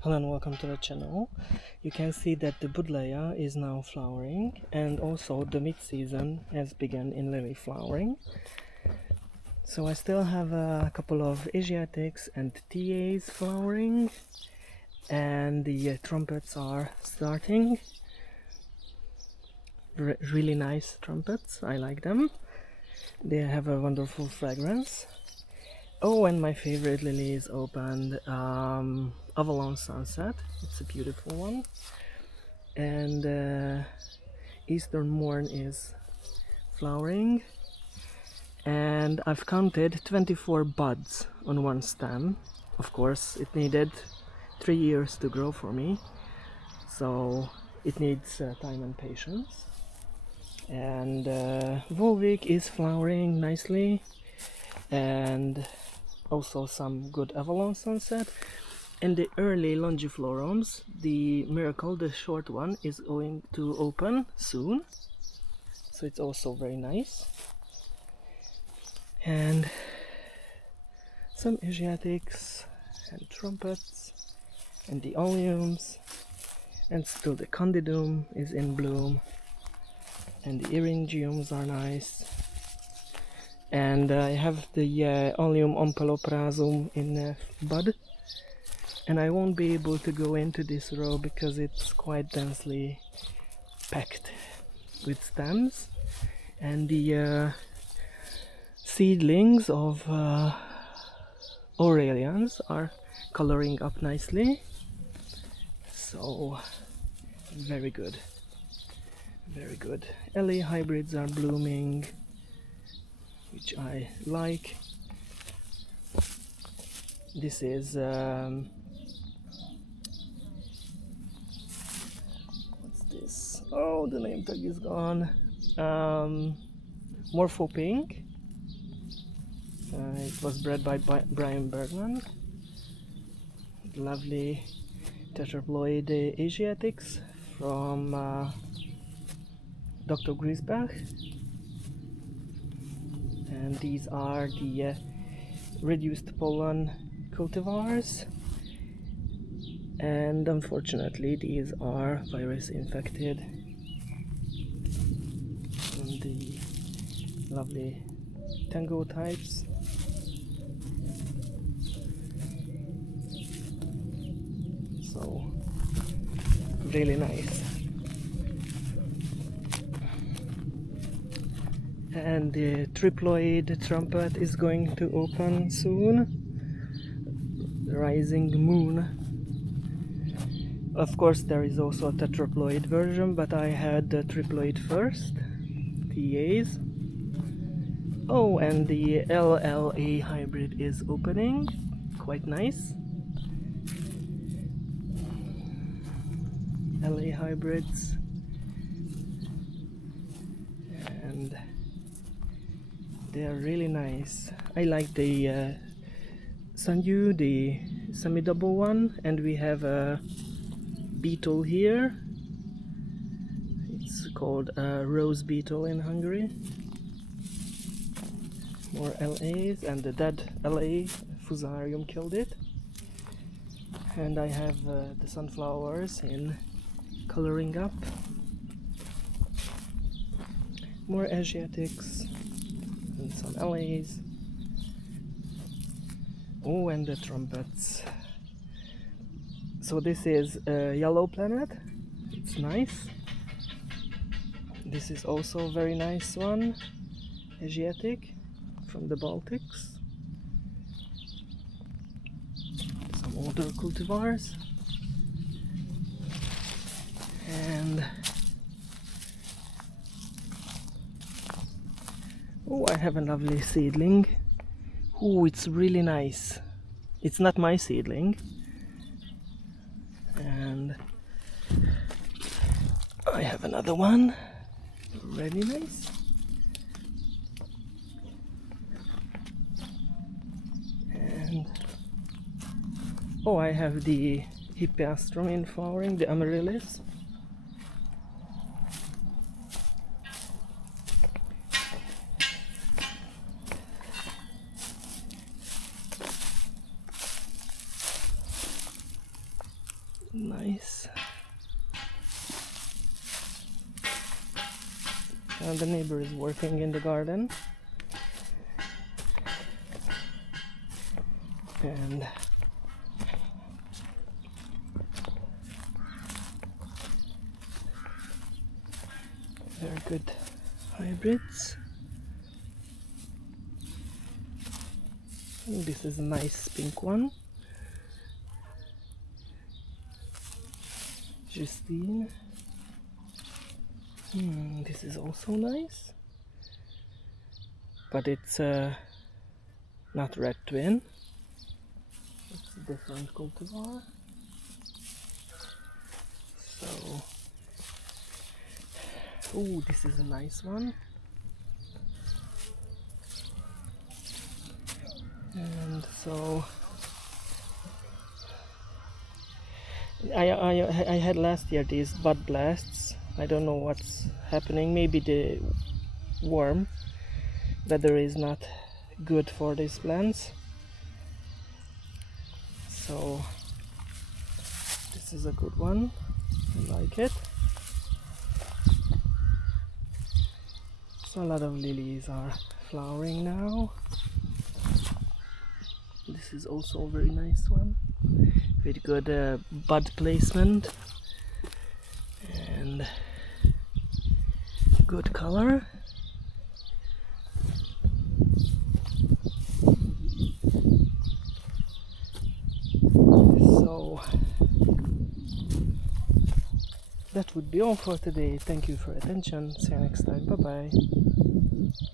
Hello and welcome to the channel. You can see that the buddleia is now flowering, and also the mid-season has begun in lily flowering. So I still have a couple of Asiatics and TAs flowering, and the trumpets are starting. Really nice trumpets, I like them. They have a wonderful fragrance. Oh, and my favorite lily is opened, Avalon Sunset. It's a beautiful one. And Eastern Morn is flowering. And I've counted 24 buds on one stem. Of course, it needed 3 years to grow for me. So it needs time and patience. And Volvic is flowering nicely. And also some good Avalon Sunset. And the early longiflorums, the Miracle, the short one, is going to open soon. So it's also very nice. And some Asiatics and trumpets and the oleums. And still the Candidum is in bloom. And the Eryngiums are nice. And I have the Oleum ompeloprazum in bud. And I won't be able to go into this row because it's quite densely packed with stems. And the seedlings of Aurelians are coloring up nicely. So, very good. Very good. LA hybrids are blooming, which I like. This is what's this? Oh, the name tag is gone. Morpho Pink. It was bred by Brian Bergman. Lovely tetraploid Asiatics from Dr. Griesbach. And these are the reduced pollen cultivars. And unfortunately, these are virus infected. And the lovely tango types. So, really nice. And the triploid trumpet is going to open soon. The rising moon. Of course, there is also a tetraploid version, but I had the triploid first. TAs. Oh, and the LLA hybrid is opening. Quite nice. LA hybrids. And they are really nice. I like the Sanyu, the semi-double one, and we have a beetle here. It's called a rose beetle in Hungary. More LAs, and the dead LA fusarium killed it. And I have the sunflowers in coloring up. More Asiatics and some LAs. Oh, and the trumpets. So this is a yellow planet. It's nice. This is also a very nice one. Asiatic from the Baltics. Some older cultivars. And oh, I have a lovely seedling. Oh, it's really nice. It's not my seedling. And I have another one. Really nice. And oh, I have the Hippeastrum in flowering, the amaryllis. Nice. And the neighbor is working in the garden. And very good hybrids. And this is a nice pink one. Justine. This is also nice, but it's not red twin. It's a different cultivar. So, oh, this is a nice one. And so I had last year these bud blasts. I don't know what's happening. Maybe the warm weather is not good for these plants. So this is a good one. I like it. So a lot of lilies are flowering now. This is also a very nice one with good bud placement and good color. So that would be all for today. Thank you for your attention. See you next time. Bye bye.